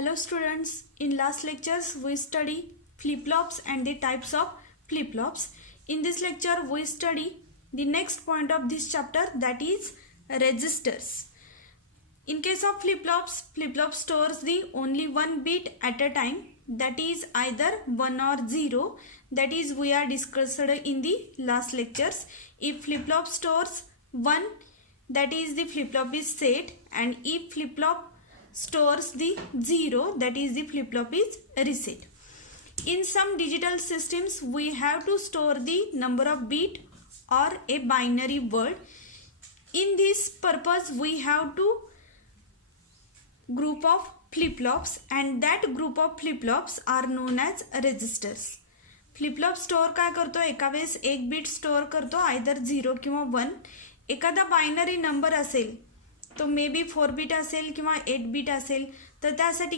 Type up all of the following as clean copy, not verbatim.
Hello students, in last lectures we study flip-flops and the types of flip-flops. In this lecture we study the next point of this chapter, that is registers. In case of flip-flops, flip-flop stores the only one bit at a time, that is either 1 or 0, that is we are discussed in the last lectures. If flip-flop stores 1, that is the flip-flop is set, and if flip-flop stores the 0, that is the flip-flop is reset. In some digital systems we have to store the number of bit or a binary word. In this purpose we have to group of flip-flops, and that group of flip-flops are known as registers. Flip-flop store काय करतो, एका वेळेस एक bit store करतो, either 0 किंवा 1. एखादा binary number असेल तो मे बी 4 बीट असेल किंवा 8 बीट असेल, तर त्यासाठी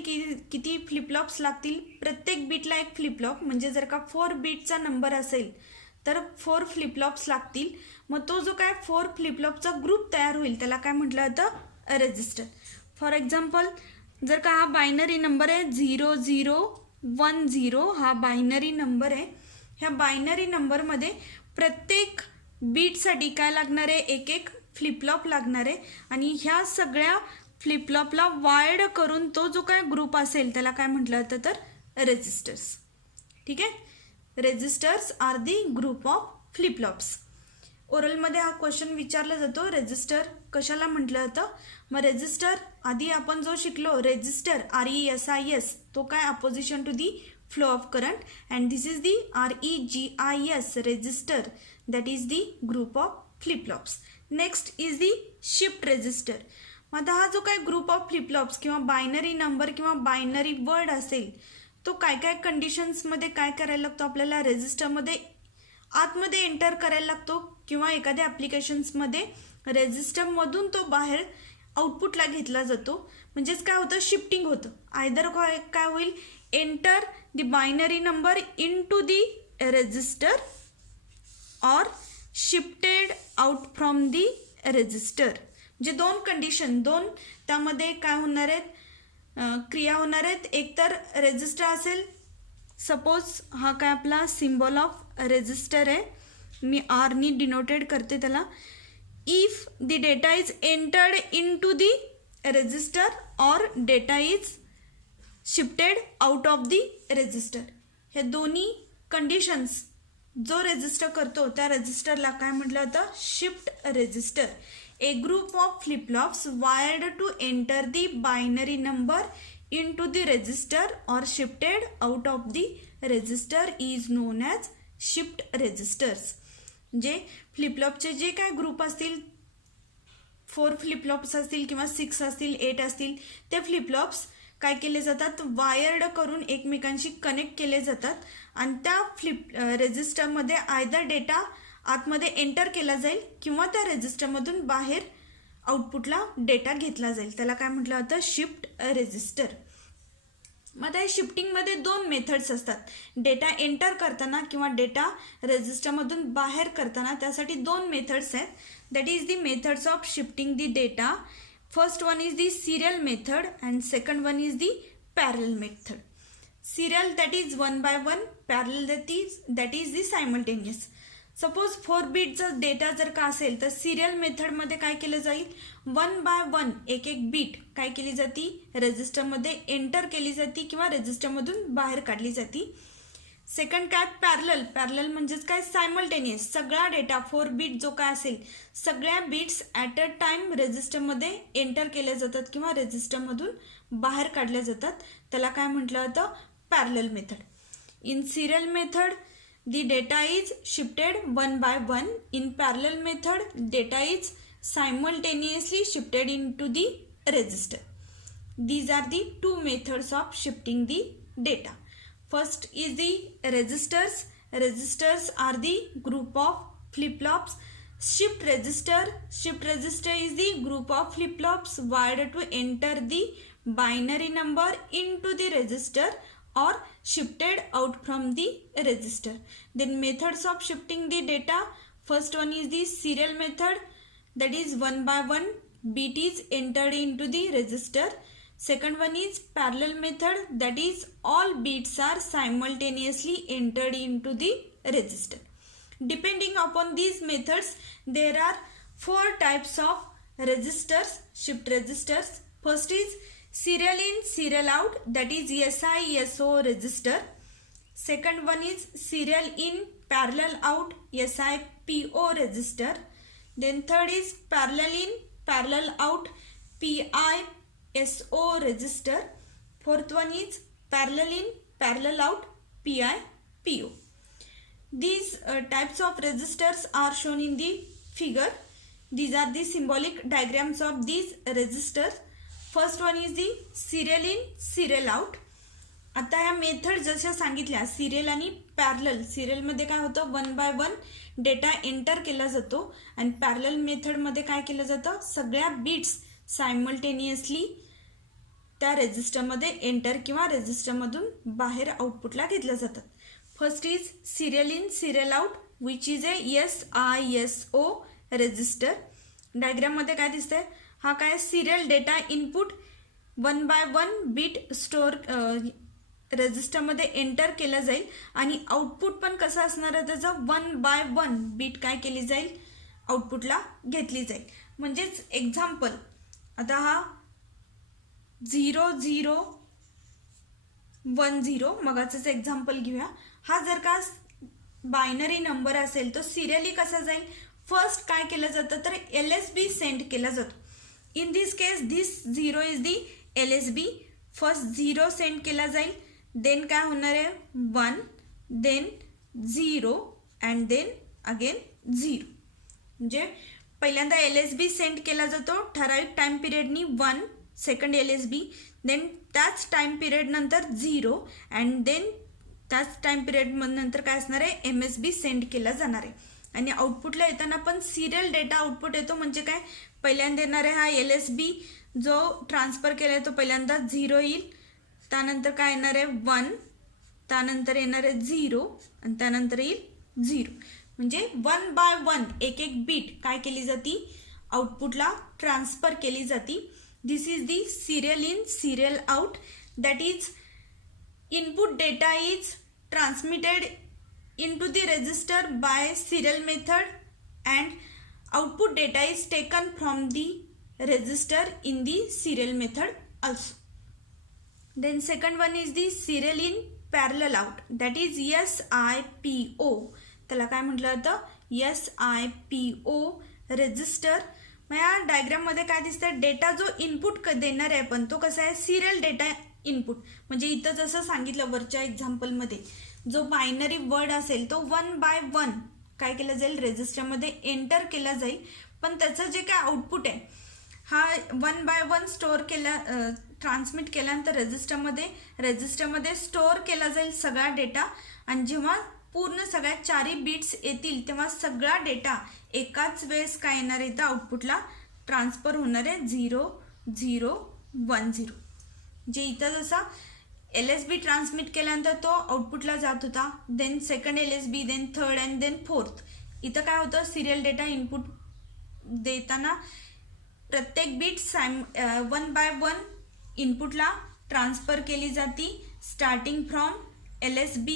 किती फ्लिपफ्लॉप्स लागतील. प्रत्येक बीटला एक फ्लिपफ्लॉप, म्हणजे जर का 4 बीटचा नंबर असेल तर 4 फ्लिपफ्लॉप्स लागतील. मग तो जो काय 4 फ्लिपफ्लॉपचा ग्रुप तयार होईल त्याला काय म्हटलं जातं, रजिस्टर. फॉर एक्झाम्पल, जर का हा बायनरी नंबर आहे 0010, हा बायनरी नंबर आहे. ह्या बायनरी नंबरमध्ये प्रत्येक बीटसाठी काय लागणार आहे, एक एक फ्लिपफ्लॉप लागणार आहे, आणि ह्या सगळ्या फ्लिपफ्लॉपला वायर्ड करून तो जो काय ग्रुप असेल त्याला काय म्हटलं जातं, तर रजिस्टर्स. ठीक आहे, registers are the group of flip flops. ओरलमध्ये हा क्वेश्चन विचारला जातो, रजिस्टर कशाला म्हटलं जातं. मग रजिस्टर आधी आपण जो शिकलो, रजिस्टर RESIS, तो काय opposition to the flow of current, and this is the REGIS, register, that is the group of flip flops. Next is the shift register. मग हा जो काय ग्रुप ऑफ फ्लिपफ्लॉप्स किंवा बायनरी नंबर किंवा बायनरी वर्ड असेल, तो काय काय कंडिशन्समध्ये काय करायला लागतो, आपल्याला रजिस्टरमध्ये आतमध्ये एंटर करायला लागतो, किंवा एखाद्या ॲप्लिकेशन्समध्ये रजिस्टरमधून तो बाहेर आउटपुटला घेतला जातो. म्हणजेच काय होतं, शिफ्टिंग होतं. आयदर काय होईल, enter the binary number into the register और shifted out from the register. म्हणजे दोन कंडिशन, दोन त्यामध्ये काय होणार आहेत, क्रिया होणार आहेत. एकतर रजिस्टर असेल, सपोज हा काय आपला सिम्बॉल ऑफ रजिस्टर आहे, मी आरनी डिनोटेड करते त्याला. If the data is entered into the register और data is shifted out of the register, हे दोन्ही कंडिशन्स जो रजिस्टर करतो त्या रजिस्टरला काय म्हटलं जातं, shift register. A group of flip flops wired to enter the binary number into the register और shifted out of the register is known as shift registers. जे फ्लिपफ्लॉपचे जे काय ग्रुप असतील, 4 फ्लिपफ्लॉप्स असतील किंवा 6 असतील, 8 असतील, ते फ्लिपफ्लॉप्स काय केले जातात, वायर्ड करून एकमेकांशी कनेक्ट केले जातात, आणि त्या रजिस्टरमध्ये आयदर डेटा आतमध्ये एंटर केला जाईल किंवा त्या रजिस्टरमधून बाहेर आउटपुटला डेटा घेतला जाईल. त्याला काय म्हटलं जातं, शिफ्ट रजिस्टर. मग त्या शिफ्टिंगमध्ये 2 मेथड्स असतात. डेटा एंटर करताना किंवा डेटा रजिस्टरमधून बाहेर करताना त्यासाठी 2 मेथड्स आहेत. That is the methods of shifting the data. First one is the serial method and second one is the parallel method. Serial that is 1 by 1, parallel that is the simultaneous. Suppose 4 बीटचा data जर का असेल तर serial मेथडमध्ये काय केलं जाईल, 1 by 1 एक एक बीट काय केली जाती, रजिस्टरमध्ये एंटर केली जाती किंवा रजिस्टरमधून बाहेर काढली जाती. सेकंड काय, पॅरलल. पॅरलल म्हणजेच काय, सायमल्टेनियस. सगळा डेटा 4 बीट जो काय असेल, सगळ्या बीट्स ॲट अ टाइम रजिस्टरमध्ये एंटर केल्या जातात किंवा रजिस्टरमधून बाहेर काढल्या जातात. त्याला काय म्हटलं जातं, parallel method. In serial method the data is shifted 1 by 1. In parallel method, data is simultaneously shifted into the register. These are the 2 methods of shifting the data. First is the registers. Registers are the group of flip-flops. Shift register. Shift register is the group of flip-flops wired to enter the binary number into the register or shifted out from the register. Then methods of shifting the data. First one is the serial method, that is 1 by 1 bit is entered into the register. Second one is parallel method, that is all bits are simultaneously entered into the register. Depending upon these methods, there are 4 types of registers, shift registers. First is serial in, serial out, that is SI/SO register. Second one is serial in, parallel out, SIPO register. Then third is parallel in, parallel out, PISO register. Fourth one is parallel in, parallel out, PIPO. These types of registers are shown in the figure. These are the symbolic diagrams of these registers. First one is the serial in, serial out. आता या method जशा सांगितल्या serial आणि parallel, सिरियलमध्ये काय होतं 1 by 1 data enter केला जातो आणि पॅरलल मेथडमध्ये काय केलं जातं सगळ्या बिट्स सायमल्टेनियसली त्या रजिस्टरमध्ये एंटर किंवा रजिस्टरमधून बाहेर आउटपुटला घेतल्या जातात. First is serial in, serial out which is a SISO register. डायग्राममध्ये काय दिसतंय हा काय serial data input 1 by 1 bit store रजिस्टरमध्ये एंटर केलं जाईल आणि आउटपुट पण कसं असणार आहे त्याचं 1 by 1 बिट काय केली जाईल आउटपुटला घेतली जाईल. म्हणजेच एक्झाम्पल आता हा 0010 मगाचंच एक्झाम्पल घेऊया. हा जर का बायनरी नंबर असेल तो सिरियली कसा जाईल फर्स्ट काय केलं जातं तर LSB सेंड केला जातो. In this case this 0 is the LSB. First 0 send केला जाईल, देन काय होणार आहे 1, देन 0 अँड देन अगेन 0. म्हणजे पहिल्यांदा LSB सेंड केला जातो ठराविक टाइम पिरियडनी 1, सेकंड LSB, देन त्याच टाइम पिरियड नंतर 0 अँड देन त्याच टाइम पिरियड नंतर काय असणार आहे MSB सेंड केला जाणार आहे. आणि आउटपुटला येताना पण सिरियल डेटा आउटपुट येतो. म्हणजे काय पहिल्यांदा येणार आहे हा LSB जो ट्रान्सफर केला आहे तो पहिल्यांदा 0 येईल, त्यानंतर काय येणार आहे 1, त्यानंतर येणार आहे 0 आणि त्यानंतर येईल 0. म्हणजे 1 by 1 एक एक बीट काय केली जाती आउटपुटला ट्रान्सफर केली जाती. This is the serial in, serial out, that is input data is transmitted into the register by serial method and output data is taken from the register in the serial method also. Then second one is the serial in, parallel out, that is SIPO. त्याला काय म्हटलं जातं SIPO register. मग या डायग्राममध्ये काय दिसतं data जो इनपुट देणार आहे आपण तो कसा आहे सिरियल डेटा इनपुट. म्हणजे इथं जसं सांगितलं वरच्या एक्झाम्पलमध्ये जो बायनरी वर्ड असेल तो 1 by 1 काय केलं जाईल रजिस्टरमध्ये एंटर केला जाईल, पण त्याचं जे काय आउटपुट आहे हा 1 by 1 स्टोअर केला ट्रान्समिट केल्यानंतर रजिस्टरमध्ये स्टोअर केला जाईल सगळा डेटा. आणि जेव्हा पूर्ण सगळ्या 4 बिट्स येतील तेव्हा सगळा डेटा एकाच वेळेस काय येणार आहे तर आउटपुटला ट्रान्सफर होणार आहे 0 0 1 0. जे इथं जसा LSB ट्रान्समिट केल्यानंतर तो आउटपुटला जात होता, then second LSB, then third and then fourth. इथं काय होतं सिरियल डेटा इनपुट देताना प्रत्येक बीट 1 by 1 इनपुटला ट्रान्सफर केली जाती स्टार्टिंग फ्रॉम LSB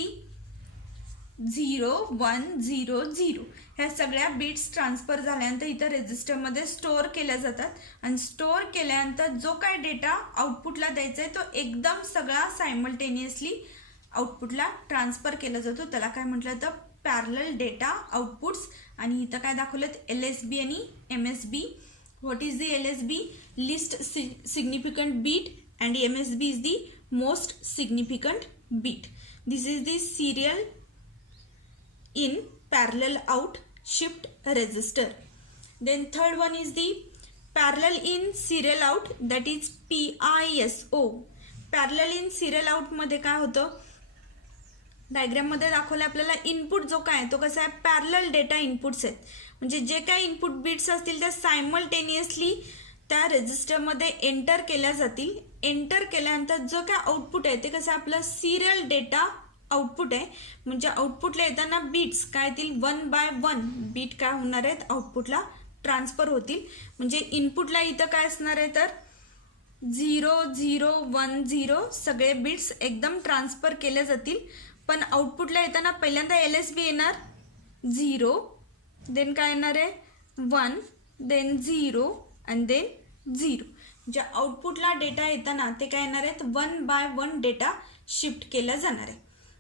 0 1 0 0. ह्या सगळ्या बिट्स ट्रान्सफर झाल्यानंतर इथं रजिस्टरमध्ये स्टोअर केल्या जातात आणि स्टोअर केल्यानंतर जो काय डेटा आउटपुटला द्यायचा आहे तो एकदम सगळा सायमल्टेनियसली आउटपुटला ट्रान्सफर केला जातो. त्याला काय म्हटलं जातं पॅरलल डेटा आउटपुट्स. आणि इथं काय दाखवलं LSB आणि MSB. What is the LSB? Least significant bit and MSB is the most significant bit. This is the serial in, parallel out, shift register. Then third one is the parallel in, serial out, that is PISO. Parallel in, serial out मध्ये काय होतं diagram मध्ये दाखवलं आपल्याला input जो काय तो कसा आहे पॅरलल डेटा इनपुट्स आहेत. म्हणजे जे काय इनपुट बिट्स असतील त्या सायमल्टेनियसली त्या रजिस्टरमध्ये एंटर केल्या जातील. एंटर केल्यानंतर जो काय आउटपुट आहे ते कसं आपलं सिरियल डेटा आउटपुट आहे. म्हणजे आउटपुटला येताना बीट्स काय येतील 1 by 1 बीट काय होणार आहेत आउटपुटला ट्रान्सफर होतील. म्हणजे इनपुटला इथं काय असणार आहे तर 0010 सगळे बिट्स एकदम ट्रान्सफर केले जातील. पण आउटपुटला येताना पहिल्यांदा LSB येणार 0, देन काय येणार आहे 1, देन 0 अँड देन 0. ज्या आउटपुटला डेटा येताना ते काय येणार आहेत 1 by 1 डेटा शिफ्ट केला जाणार आहे.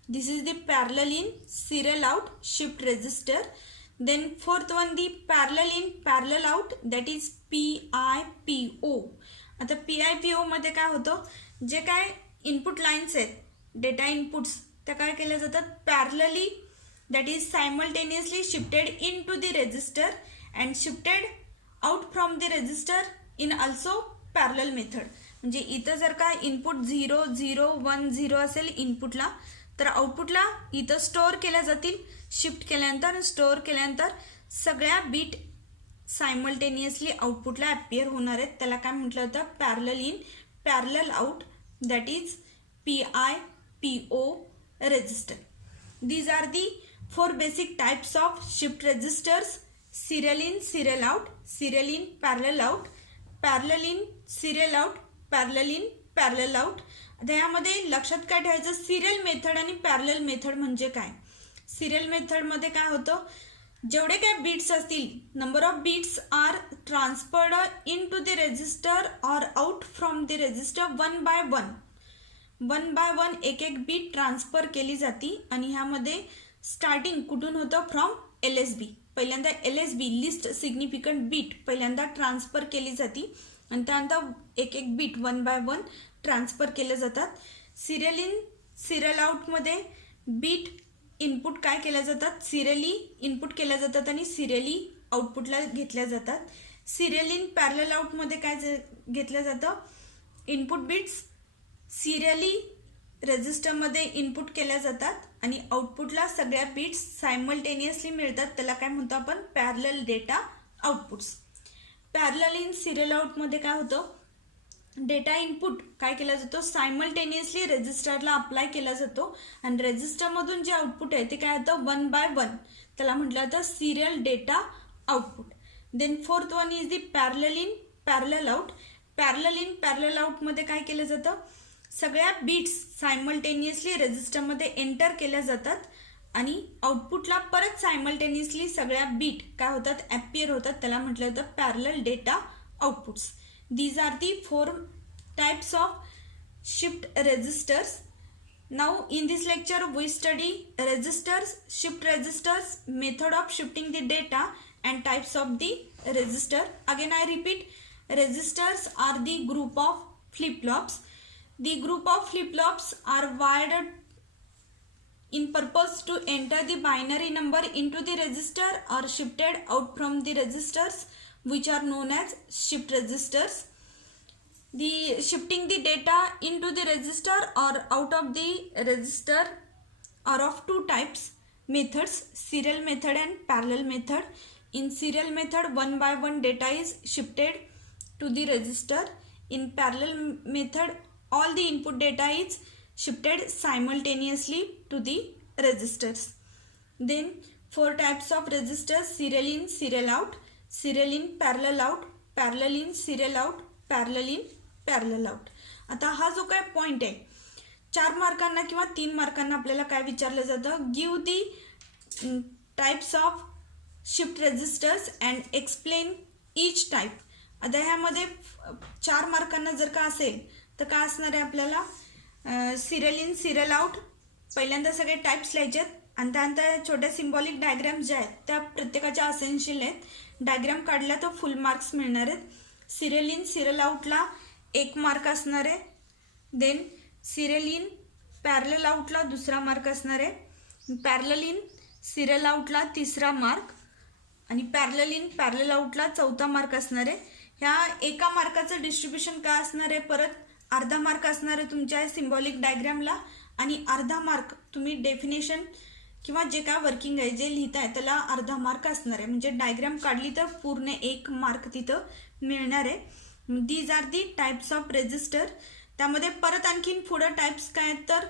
This is the parallel in serial out shift register. Then fourth one the parallel in parallel out, that is PIPO. आता PIPO मध्ये काय होतं, जे काय इनपुट लाईन्स आहेत डेटा इनपुट्स त्या काय केल्या जातात parallelly, that is simultaneously shifted into the register and shifted out from the register in also parallel method. म्हणजे इथं जर का इनपुट 0010 असेल इनपुटला, तर आउटपुटला इथं स्टोअर केल्या जातील. शिफ्ट केल्यानंतर स्टोअर केल्यानंतर सगळ्या बीट सायमल्टेनियसली आउटपुटला अपियर होणार आहेत. त्याला काय म्हटलं होतं parallel in parallel out, that is PIPO register. These are the 4 basic types of shift registers: serial in, serial out, serial in, parallel out, parallel in, serial out, parallel in, parallel out. आता यामध्ये लक्षात काय ठेवायचं, serial method आणि parallel method म्हणजे काय. Serial मेथडमध्ये काय होतं, जेवढे काय बीट्स असतील, number of bits are transferred into the register or out from the register one by one एक एक बीट ट्रान्सफर केली जाती. आणि ह्यामध्ये स्टार्टिंग कुठून होतं फ्रॉम LSB. पहिल्यांदा LSB लिस्ट सिग्निफिकंट बीट पहिल्यांदा ट्रान्सफर केली जाती आणि त्यानंतर एक एक बीट 1 by 1 ट्रान्सफर केले जातात. सिरियल इन सिरियल आउटमध्ये बीट इनपुट काय केल्या जातात, सिरियली इनपुट केल्या जातात आणि सिरियली आउटपुटला घेतल्या जातात. सिरियल इन पॅरलल आउटमध्ये काय घेतलं जातं, इनपुट बीट्स सिरियली रजिस्टरमध्ये इनपुट केल्या जातात आणि आउटपुटला सगळ्या बीट्स सायमल्टेनियसली मिळतात. त्याला काय म्हणतो आपण parallel data outputs. Parallel in serial आउटमध्ये काय होतं, डेटा इनपुट काय केला जातो सायमल्टेनियसली रजिस्टरला अप्लाय केला जातो आणि रजिस्टरमधून जे आउटपुट आहे ते काय होतं 1 by 1, त्याला म्हटलं जातं serial data output. Then fourth one is the parallel in parallel out. Parallel in parallel आउटमध्ये काय केलं जातं, सगळ्या बीट्स सायमल्टेनियसली रजिस्टरमध्ये एंटर केल्या जातात आणि आउटपुटला परत सायमल्टेनियसली सगळ्या बीट काय होतात अपियर होतात. त्याला म्हटलं जातं parallel data outputs. These are the 4 types of shift registers. Now in this lecture we study registers, shift registers, method of shifting the data and types of the register. Again I repeat, registers are the group of flip-flops. The group of flip-flops are wired in purpose to enter the binary number into the register or shifted out from the registers, which are known as shift registers. The shifting the data into the register or out of the register are of 2 types methods, serial method and parallel method. In serial method 1 by 1 data is shifted to the register. In parallel method all the input data is shifted simultaneously to the registers. Then 4 types of registers: serial in, serial out, serial in parallel out, parallel in serial out, parallel in parallel out. आता हा जो काय point आहे 4 मार्कांना किंवा 3 मार्कांना आपल्याला काय विचारलं जातं, give the types of shift registers and explain each type. आता ह्यामध्ये 4 मार्कांना जर का असेल तर काय असणार आहे आपल्याला सिरियल इन सिरियल आउट पहिल्यांदा सगळे टाईप्स लिहायचे आहेत आणि त्यानंतर छोट्या सिम्बॉलिक डायग्राम्स ज्या आहेत त्या प्रत्येकाच्या असेन्शियल आहेत. डायग्राम काढला तर फुल मार्क्स मिळणार आहेत. सिरियल इन सिरियल आउटला 1 मार्क असणार आहे. देन सिरियल इन पॅरलल आउटला 2रा मार्क असणार आहे. पॅरलल इन सिरियल आउटला 3रा मार्क आणि पॅरलल इन पॅरलल आउटला 4था मार्क असणार आहे. ह्या 1 मार्काचं डिस्ट्रीब्युशन काय असणार आहे, परत अर्धा मार्क असणार आहे तुमच्या सिम्बॉलिक डायग्रामला आणि अर्धा मार्क तुम्ही डेफिनेशन किंवा जे काय वर्किंग आहे जे लिहिताय त्याला अर्धा मार्क असणार आहे. म्हणजे डायग्राम काढली तर पूर्ण 1 मार्क तिथं मिळणार आहे. These are the types of register. त्यामध्ये परत आणखीन पुढं टाइप्स काय आहेत तर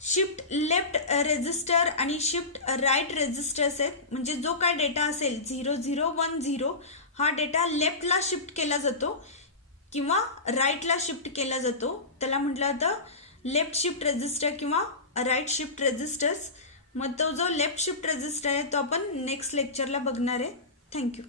शिफ्ट लेफ्ट रजिस्टर आणि शिफ्ट राईट रजिस्टर्स आहेत. म्हणजे जो काय डेटा असेल 0010 हा डेटा लेफ्टला शिफ्ट केला जातो किंवा राईटला शिफ्ट केला जातो त्याला म्हटलं जातं लेफ्ट शिफ्ट रेजिस्टर किंवा राईट शिफ्ट रेजिस्टर्स. मग तो जो लेफ्ट शिफ्ट रेजिस्टर आहे तो आपण नेक्स्ट लेक्चरला बघणार आहे. थँक्यू.